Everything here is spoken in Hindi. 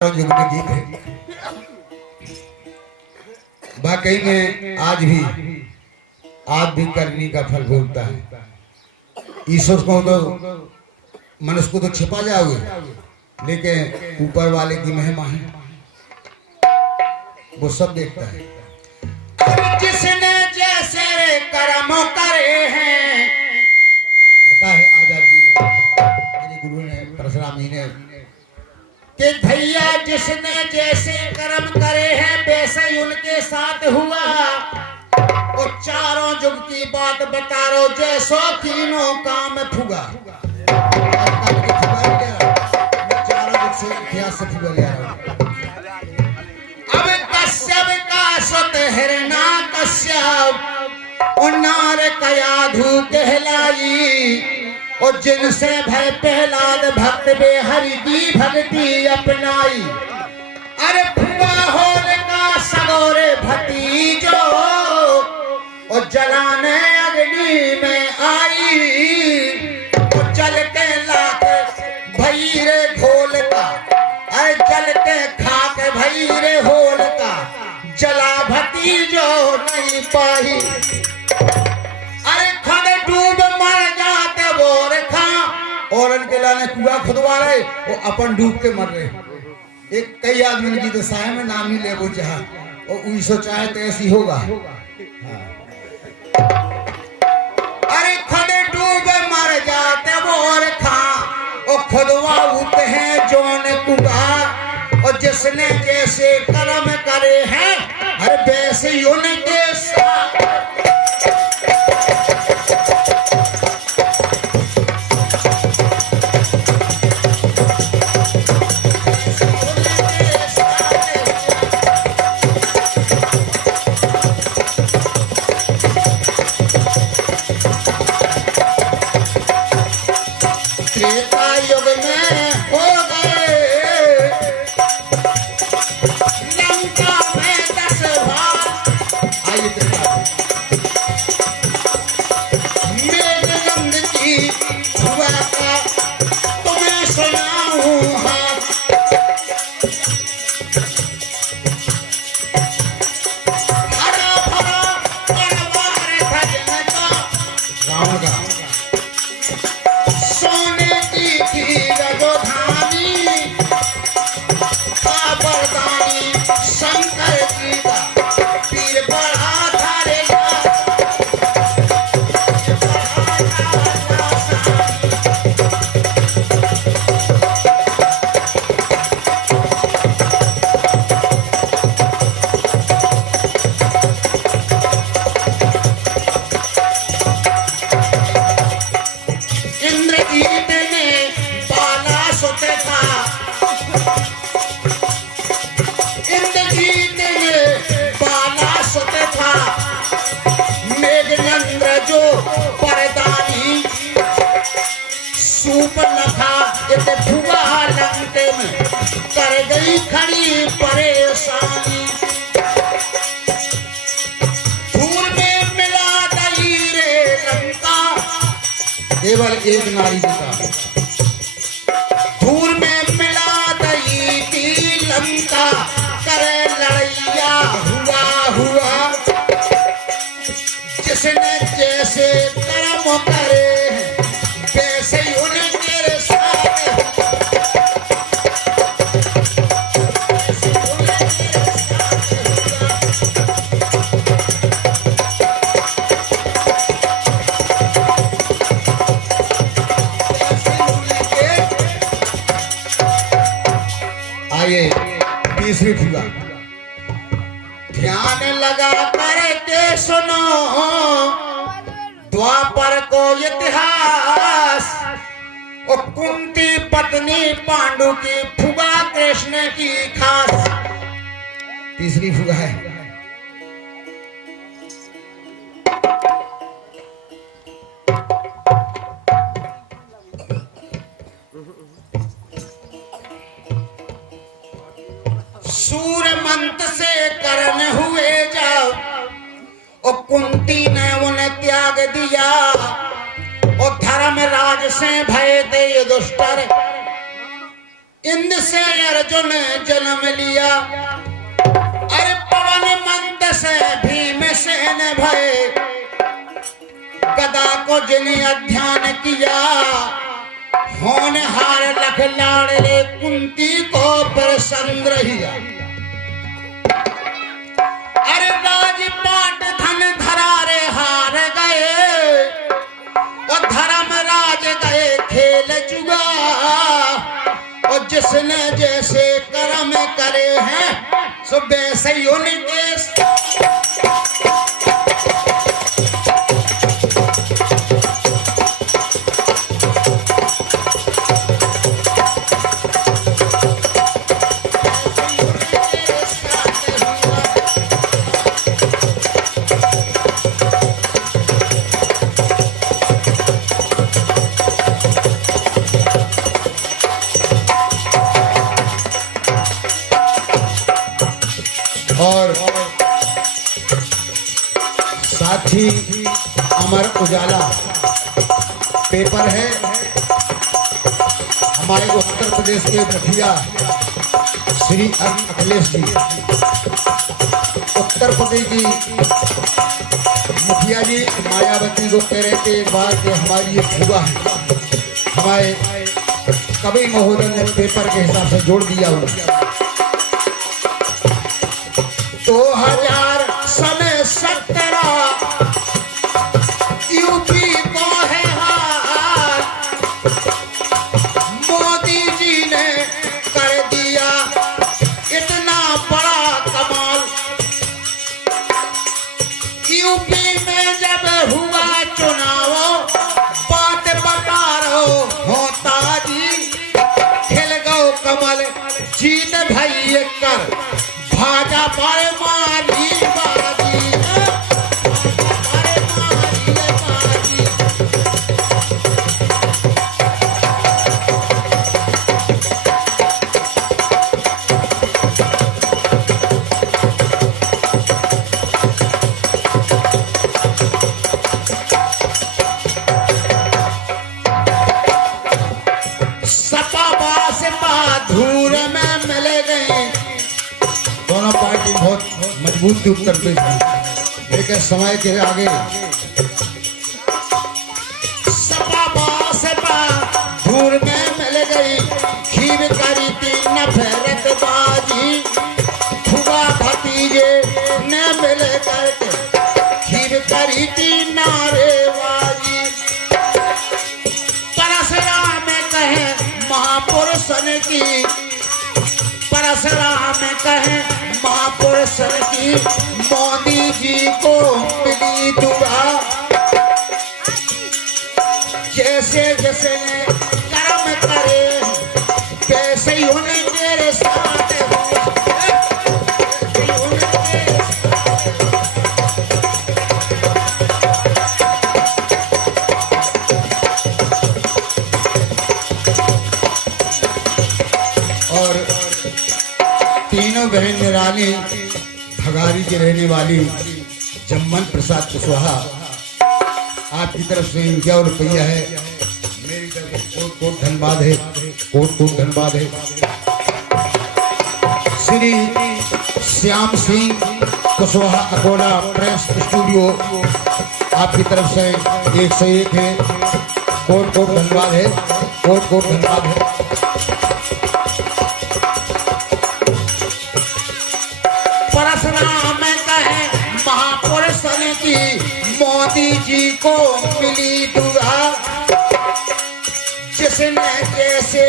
युग में गीत है। वाकई में आज भी करनी का फल भोगता है। ईश्वर को तो मनुष्य को तो छिपा जाओगे, लेकिन ऊपर वाले की महिमा है, वो सब देखता है। जिसने जैसे कर्म करे हैं, लिखा है आजाद जी ने, मेरे गुरु ने, परशुराम जी ने, कि भैया जिसने जैसे कर्म करे हैं वैसे ही उनके साथ हुआ। वो चारों युग की बात बता रो, जैसो तीनों काम फुगा। चारों युग से इतिहास से फुगा ले रहा हूं। अब कश्यप का सुत हिरणा कश्यप उन्नार कयाधु कहलाई, और जिनसे भय प्रहलाद भक्त बे हरि की भक्ति अपनाई। अरे फुआ होने का सगोरे भतीजो, और जलाने अग्नि में आई। और जल के लाके भैरे घोल का, अरे जल के खाक भैरे होल का, जला भतीजो नहीं पाई। अरे खड़े डूब मर जाते बोर खा, और इनके लाने कुआ खुदवा रहे, वो अपन डूब के मर रहे। एक कई आदमी की दशा में नाम ही ले वो चाह, और वही सोचा तो ऐसी होगा। हाँ। अरे खड़े डूब मर जाते बोर खा, और खुदवा उठते हैं जोन कुआ। और जिसने जैसे कर्म करे हैं, अरे वैसे ही उनके साथ। खड़ी परेशानी, धूल में मिला दई रे लंका, केवल एक नारी का। धूल में मिला दई थी लंका, करे लड़ैया हुआ। जिसने जैसे कर्म करे वैसे ही उनके साथ। तीसरी फुगा, ध्यान लगा करके सुनो द्वापर को इतिहास। और कुंती पत्नी पांडु की फुगा कृष्ण की खास। तीसरी फुगा है, सूर्य मंत्र से करण हुए जाओ, और कुंती ने उन्हें त्याग दिया। और धर्मराज से भय दे दुष्टर, इंद्र से अर्जुन जन्म लिया, अरे पवन मंद से भीमसेन भय, गदा को जिन्हें अध्यान किया, होनहार लख लाड़ले कुंती को प्रसन्न रहिया। अरे राजपाट धन धरारे हार गए, और धर्मराज गए खेल जुगा, और जिसने जैसे कर्म करे हैं सो वैसे ही उनके। और साथ ही अमर उजाला पेपर है, हमारे उत्तर प्रदेश के मुखिया श्री अखिलेश जी, उत्तर प्रदेश की मुखिया जी मायावती को कह रहे थे एक बार कि हमारी ये फुआ है, हमारे कवि महोदय ने पेपर के हिसाब से जोड़ दिया हुआ। 2017 यूपी को है हार, मोदी जी ने कर दिया इतना बड़ा कमाल। यूपी में जब हुआ चुनाव, बात बता रहो होता जी, खिल गो कमल जीत भाई कर, भाजा पाए मारी बाजी, सपा बासपा धूल में मिले गए, दोनों पार्टी बहुत मजबूत थी उत्तर प्रदेश में, लेकिन समय के आगे सपा बासपा धूल में मिल गई, खीर करी थी नफरत बाजी, फुगा भतीजे न मिल करके खीर करी थी नारेबाजी। परशुराम कहे महापुरुषन की, परशुराम कहे महापुरुषन की, मोदी जी को मिली दुआ, जैसे जैसे ने कर्म करे वैसे ही उनके साथ और तीनों बहन निराली भगारी की रहने वाली जम्मन प्रसाद कुशवाहा, आपकी तरफ से 51 रुपया है, मेरी तरफ से कोट कोट धन्यवाद है, कोट कोट धन्यवाद है। श्री श्याम सिंह कुशवाहा अकोला प्रेस स्टूडियो, आपकी तरफ से 101 है, कोट कोट धन्यवाद है, कोट कोट धन्यवाद है। परशुराम कहे महापुरुषन की, मोदी जी को मिली दुआ, जिसने जैसे